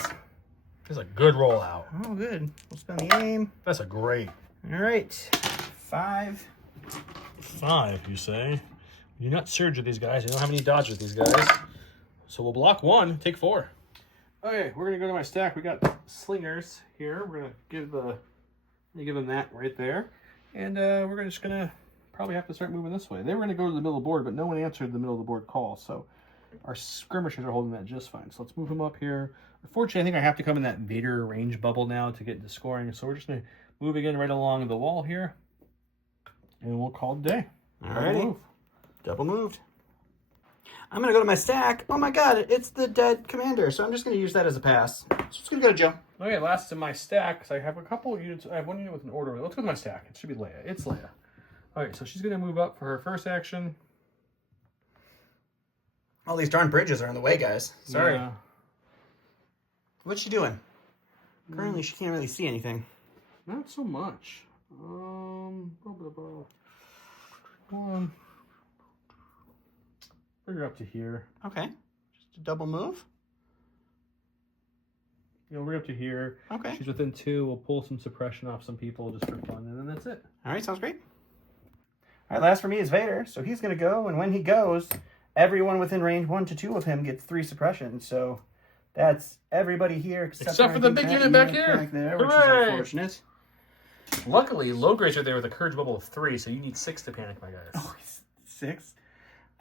That's a good rollout. Oh, good. We'll spend the aim. That's a great. All right, 5. 5, you say? You do not surge with these guys. You don't have any dodge with these guys. So we'll block 1, take 4. Okay, we're gonna go to my stack. We got slingers here. We're gonna give them that right there, and we're just gonna probably have to start moving this way. They were gonna go to the middle of the board, but no one answered the middle of the board call, so our skirmishers are holding that just fine. So let's move them up here. Unfortunately, I think I have to come in that Vader range bubble now to get into scoring. So we're just gonna move again right along the wall here, and we'll call it a day. Alrighty, double moved. I'm going to go to my stack. Oh my god, it's the dead commander. So I'm just going to use that as a pass. So it's going to go to Joe. Okay, last in my stack, because I have a couple of units. I have one unit with an order. Let's go to my stack. It should be Leia. It's Leia. Alright, so she's going to move up for her first action. All these darn bridges are in the way, guys. Sorry. Yeah. What's she doing? Currently, she can't really see anything. Not so much. Bring her up to here. Okay. Just a double move. Yeah, we're up to here. Okay. She's within 2. We'll pull some suppression off some people just for fun, and then that's it. All right, sounds great. All right, last for me is Vader. So he's going to go, and when he goes, everyone within range 1 to 2 of him gets 3 suppression. So that's everybody here except for the big unit back here. Back there, which is unfortunate. Luckily, low grades are there with a courage bubble of 3, so you need 6 to panic, my guys. Oh, 6?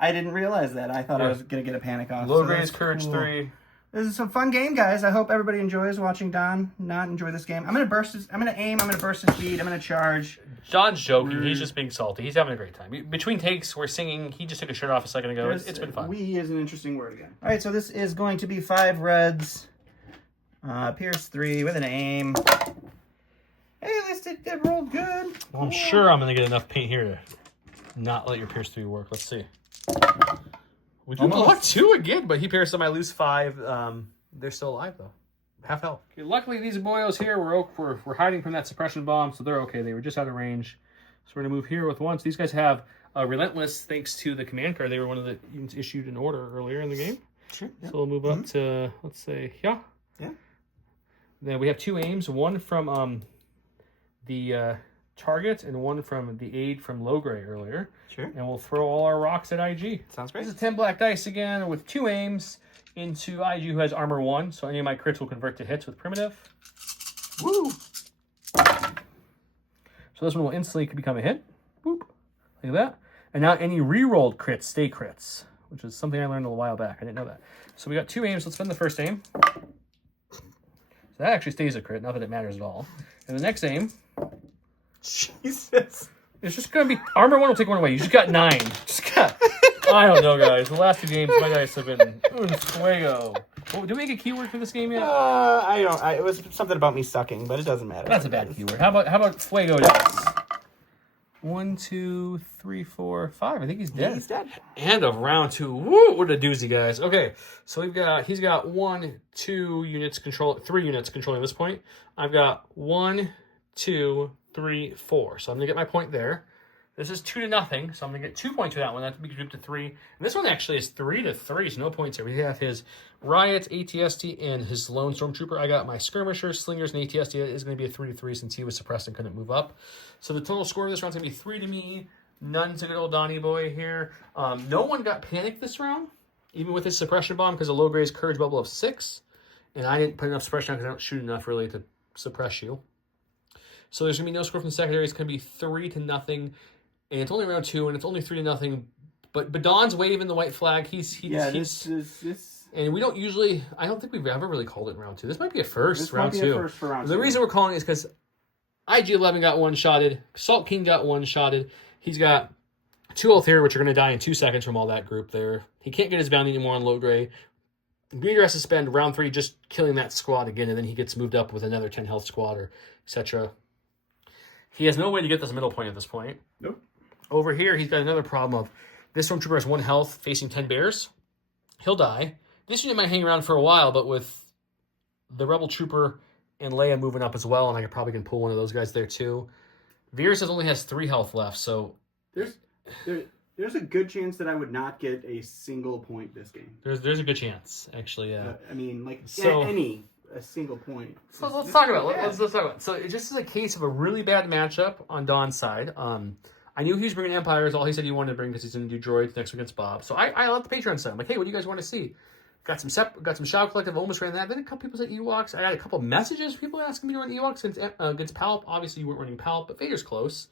I didn't realize that. I thought I was going to get a panic off. Low grades, courage 3. This is some fun game, guys. I hope everybody enjoys watching Don not enjoy this game. I'm going to burst his... I'm going to aim. I'm going to burst his speed. I'm going to charge. John's joking. He's just being salty. He's having a great time. Between takes, we're singing. He just took a shirt off a second ago. It's been fun. We is an interesting word again. All right, so this is going to be 5 reds. Pierce 3 with an aim. Hey, at least it rolled good. Well, I'm sure I'm going to get enough paint here to not let your Pierce 3 work. Let's see. We do block 2 again, but he pierced them. I lose 5. They're still alive, though. Half health. Okay, luckily, these boyos here were hiding from that suppression bomb, so they're okay. They were just out of range. So we're going to move here with 1. So these guys have Relentless thanks to the command card. They were one of the units issued an order earlier in the game. Sure. Yep. So we'll move up to, let's say, yeah. Then we have 2 aims. 1 from the target and 1 from the aid from low gray earlier. Sure. And we'll throw all our rocks at IG. Sounds great. This is 10 black dice again with 2 aims into IG who has armor 1. So any of my crits will convert to hits with primitive. Woo! So this one will instantly become a hit. Boop. Like that. And now any re-rolled crits stay crits, which is something I learned a while back. I didn't know that. So we got 2 aims. Let's spend the first aim. So that actually stays a crit, not that it matters at all. And the next aim... Jesus. It's just going to be... Armor 1 will take 1 away. You just got 9. Just got... I don't know, guys. The last 2 games, my dice have been... Un fuego. Oh, do we make a keyword for this game yet? I don't... it was something about me sucking, but it doesn't matter. That's a bad keyword. How about fuego dice? 1, 2, 3, 4, 5. I think he's dead. He's dead. End of round 2. Woo! What a doozy, guys. Okay, so he's got 1, 2 units 3 units controlling this point. I've got 1, 2, 3, 4. So I'm gonna get my point there. This is 2-0, so I'm gonna get 2 points for that one. That's grouped to 3. And this one actually is 3-3, so no points here. We have his riot, ATST, and his lone stormtrooper. I got my skirmishers, slingers, and ATST is going to be a 3-3 since he was suppressed and couldn't move up. So the total score of this round is going to be 3 to me, none to good old Donnie boy here. No one got panicked this round, even with his suppression bomb, because of low gray's courage bubble of 6. And I didn't put enough suppression on because I don't shoot enough really to suppress you. So there's going to be no score from the secondary. It's going to be 3-0. And it's only round 2, and it's only 3-0. But Don's waving the white flag. He's and we don't usually... I don't think we've ever really called it round 2. This might be a first, round 2. This might be a first for round 2. The reason we're calling it is because IG-11 got one-shotted. Salt King got one-shotted. He's got 2 health here, which are going to die in 2 seconds from all that group there. He can't get his bounty anymore on low gray. Vader has to spend round 3 just killing that squad again, and then he gets moved up with another 10 health squad, or etc. He has no way to get this middle point at this point. Nope. Over here, he's got another problem of this stormtrooper has 1 health facing 10 bears. He'll die. This unit might hang around for a while, but with the rebel trooper and Leia moving up as well, and I probably can pull one of those guys there too. Veers only has 3 health left, so there's a good chance that I would not get a single point this game. There's a good chance, actually. Yeah. I mean, like a single point. So let's talk about it. Let's talk about it. So it just is a case of a really bad matchup on Don's side. I knew he was bringing Empires. All he said he wanted to bring because he's going to do droids next week against Bob. So I let the Patreon say, I'm like, hey, what do you guys want to see? got some Shadow Collective, almost ran that. Then a couple people said Ewoks. I had a couple of messages, people asking me to run Ewoks against Palp. Obviously, you weren't running Palp, but Vader's close.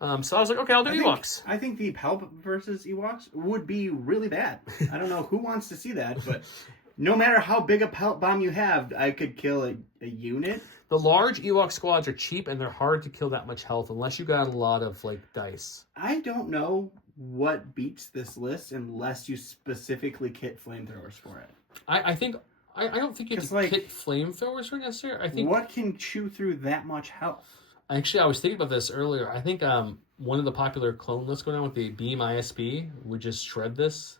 So I was like, okay, I'll do Ewoks. I think the Palp versus Ewoks would be really bad. I don't know who wants to see that, but no matter how big a Palp bomb you have, I could kill a unit. The large Ewok squads are cheap, and they're hard to kill that much health unless you got a lot of, like, dice. I don't know what beats this list unless you specifically kit flamethrowers for it. I don't think you have to kit flamethrowers for necessarily. I think what can chew through that much health? Actually, I was thinking about this earlier. I think one of the popular clone lists going on with the Beam ISP would just shred this.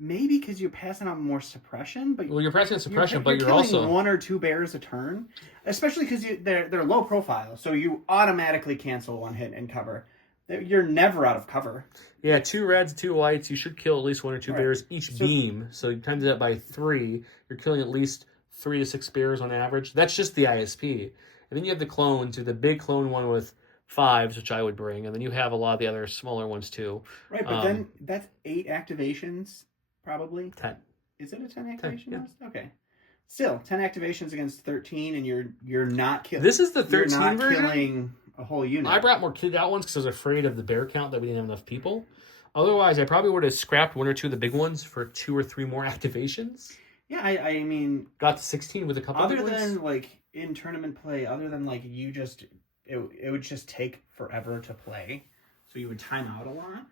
Maybe because you're passing on more suppression, but you're passing on suppression, but you're killing also 1 or 2 bears a turn, especially because they're low profile, so you automatically cancel 1 hit and cover. You're never out of cover. Yeah, 2 reds, 2 whites. You should kill at least 1 or 2 bears each beam. So you times that by 3. You're killing at least 3 to 6 bears on average. That's just the ISP. And then you have the clones, the big clone one with 5s, which I would bring, and then you have a lot of the other smaller ones too. Right, but then that's 8 activations, probably. 10. Is it a 10 activation 10, list? Okay. Still, 10 activations against 13, and you're not killing. This is the 13 you're not version. Killing a whole unit. I brought more kitted out ones because I was afraid of the bear count that we didn't have enough people. Otherwise, I probably would have scrapped 1 or 2 of the big ones for 2 or 3 more activations. Yeah, I mean, got to 16 with a couple. Other of than like in tournament play, other than like it would just take forever to play, so you would time out a lot.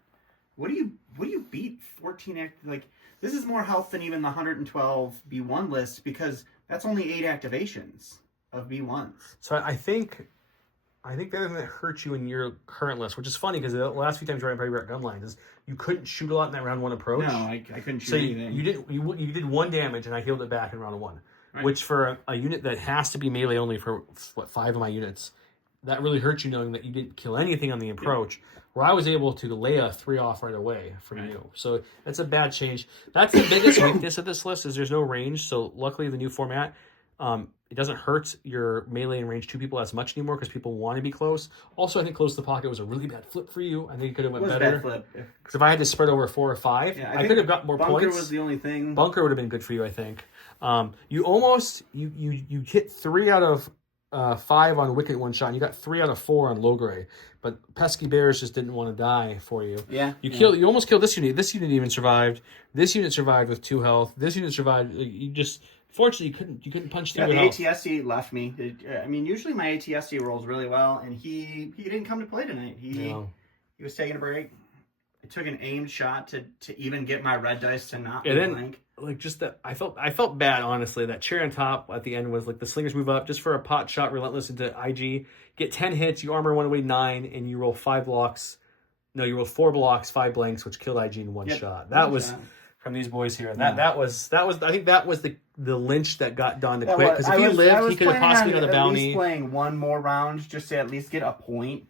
What do you beat 14 like? This is more health than even the 112 B1 list because that's only 8 activations of B1s. So I think the other thing that hurts you in your current list, which is funny because the last few times you probably got gun lines, is you couldn't shoot a lot in that round 1 approach. No, I couldn't shoot anything. You did 1 damage and I healed it back in round 1, right. Which for a unit that has to be melee only for 5 of my units, that really hurts you knowing that you didn't kill anything on the approach. Yeah. Where I was able to Leia 3 off right away from you. So that's a bad change. That's the biggest weakness of this list is there's no range. So luckily the new format, it doesn't hurt your melee and range 2 people as much anymore because people want to be close. Also, I think close to the pocket was a really bad flip for you. I think it could have went better. Because if I had to spread over 4 or 5, I could have got more points. Bunker was the only thing. Bunker would have been good for you, I think. You almost you hit 3 out of 5 on Wicked 1 shot. And you got 3 out of 4 on Logray. But pesky bears just didn't want to die for you. Yeah. You almost killed this unit. This unit even survived. This unit survived with 2 health. This unit survived. You just fortunately you couldn't punch through. Yeah, the ATSC left me. I mean, usually my ATSC rolls really well, and he didn't come to play tonight. He was taking a break. It took an aimed shot to even get my red dice to not be blank. Like just that, I felt bad honestly. That cherry on top at the end was like the slingers move up just for a pot shot, relentless into IG. Get 10 hits, you armor 1 away 9, and you roll 5 blocks. No, you roll 4 blocks, 5 blanks, which killed IG in 1 shot. That was from these boys here. And that was I think that was the lynch that got Don to quit because if he lived, he could have possibly got a bounty. At least playing 1 more round just to at least get a point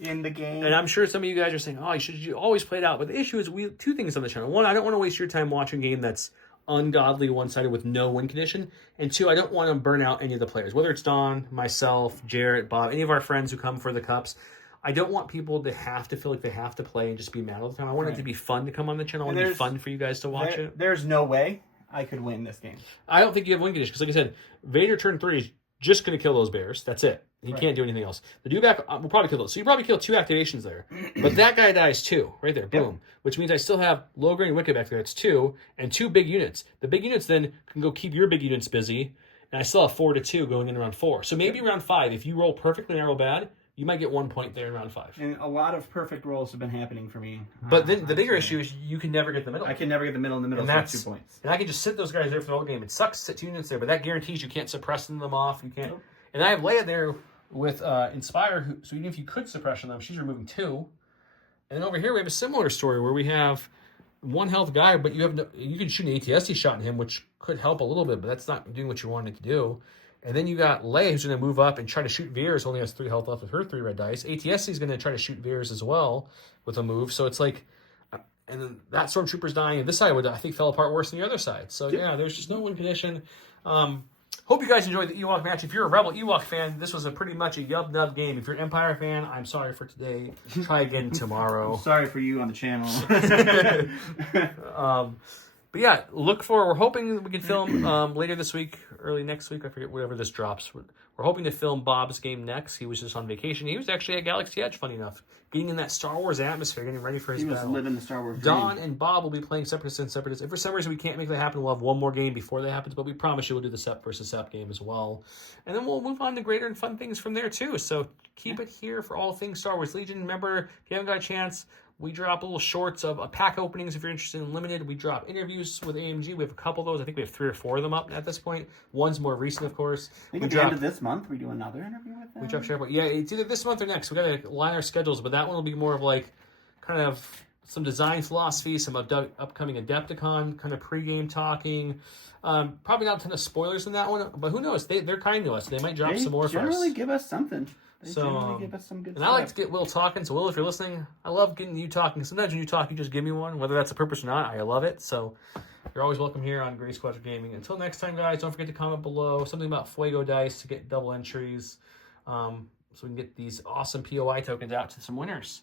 in the game. And I'm sure some of you guys are saying, "Oh, you always play it out." But the issue is, 2 things on the channel. 1, I don't want to waste your time watching a game that's ungodly one-sided with no win condition. And 2, I don't want to burn out any of the players, whether it's Don, myself, Jarrett, Bob, any of our friends who come for the cups. I don't want people to have to feel like they have to play and just be mad all the time. I want it to be fun to come on the channel. I want it to be fun for you guys to watch it. There's no way I could win this game. I don't think you have win condition because, like I said, Vader turn 3 is just going to kill those bears. That's it. He can't do anything else. The dewback will probably kill those. So you probably kill 2 activations there. But that guy dies 2 right there. Boom. Yep. Which means I still have Logray and Wicked back there. It's 2 and 2 big units. The big units then can go keep your big units busy. And I still have 4 to 2 going in round 4. So maybe round 5, if you roll perfectly and I roll bad, you might get 1 point there in round 5. And a lot of perfect rolls have been happening for me. But then the bigger issue is you can never get the middle. I can never get the middle, and the middle is 2 points. And I can just sit those guys there for the whole game. It sucks to sit 2 units there, but that guarantees you can't suppress them off. You can't. Nope. And I have Leia there with Inspire, so even if you could suppression them, she's removing 2. And then over here we have a similar story where we have 1 health guy, but you can shoot an ATSC shot in him, which could help a little bit, but that's not doing what you wanted to do. And then you got Leia, who's going to move up and try to shoot Veers, only has 3 health left with her 3 red dice. ATSC is going to try to shoot Veers as well with a move. So it's like, and then that Stormtrooper's dying, and this side I think fell apart worse than the other side. So yeah, there's just no win condition. Hope you guys enjoyed the Ewok match. If you're a Rebel Ewok fan, this was pretty much a yub-nub game. If you're an Empire fan, I'm sorry for today. Try again tomorrow. I'm sorry for you on the channel. But yeah, we're hoping we can film later this week, early next week. I forget, whatever this drops. We're hoping to film Bob's game next. He was just on vacation. He was actually at Galaxy Edge, funny enough. Getting in that Star Wars atmosphere, getting ready for his battle. He was living the Star Wars Don dream. and Bob will be playing Separatists and Separatists. If for some reason we can't make that happen, we'll have one more game before that happens. But we promise you we'll do the Sep versus Sep game as well. And then we'll move on to greater and fun things from there too. So keep it here for all things Star Wars Legion. Remember, if you haven't got a chance, we drop little shorts of pack openings if you're interested in limited. We drop interviews with AMG. We have a couple of those. I think we have 3 or 4 of them up at this point. One's more recent, of course. I think at the end of this month, we do another interview with them. We drop SharePoint. Yeah, it's either this month or next. We got to line our schedules, but that one will be more of like kind of some design philosophy, some upcoming Adepticon kind of pregame talking. Probably not a ton of spoilers in that one, but who knows? They're kind to us. They might drop some more for us. They generally give us something. So, give us some good and stuff. I like to get Will talking. So, Will, if you're listening, I love getting you talking. Sometimes when you talk, you just give me one. Whether that's a purpose or not, I love it. So, you're always welcome here on Gray Squadron Gaming. Until next time, guys, don't forget to comment below something about Fuego Dice to get double entries, so we can get these awesome POI tokens out to some winners.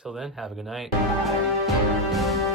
Till then, have a good night.